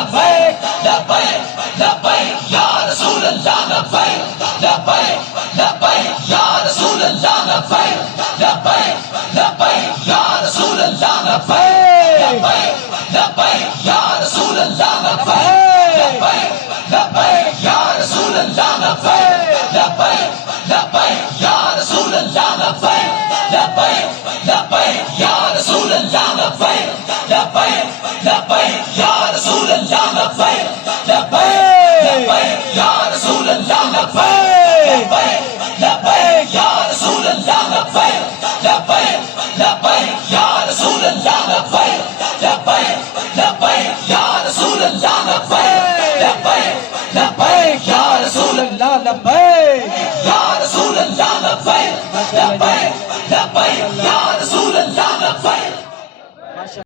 लब्बैक लब्बैक लब्बैक या रसूल अल्लाह लब्बैक लब्बैक लब्बैक या रसूल अल्लाह लब्बैक लब्बैक लब्बैक या रसूल अल्लाह लब्बैक लब्बैक लब्बैक या रसूल अल्लाह लब्बैक लब्बैक लब्बैक या रसूल अल्लाह लब्बैक लब्बैक लब्बैक या रसूल अल्लाह लब्बैक लब्बैक लब्बैक या रसूल अल्लाह लब्बैक लब्बैक लब्बैक या रसूल अल्लाह लब्बैक लब्बैक लब्बैक या रसूल अल्लाह लब्बैक लब्बैक लब्बैक या रसूल अल्लाह लब्बैक लब्बैक लब्बैक या रसूल अल्लाह लब्बैक लब्बैक लब्बैक या रसूल अल्लाह लब्बैक लब्बैक लब्बैक या रसूल अल्लाह लब्बैक या रसूल अल्लाह लब्बैक लब्बैक लब्बैक या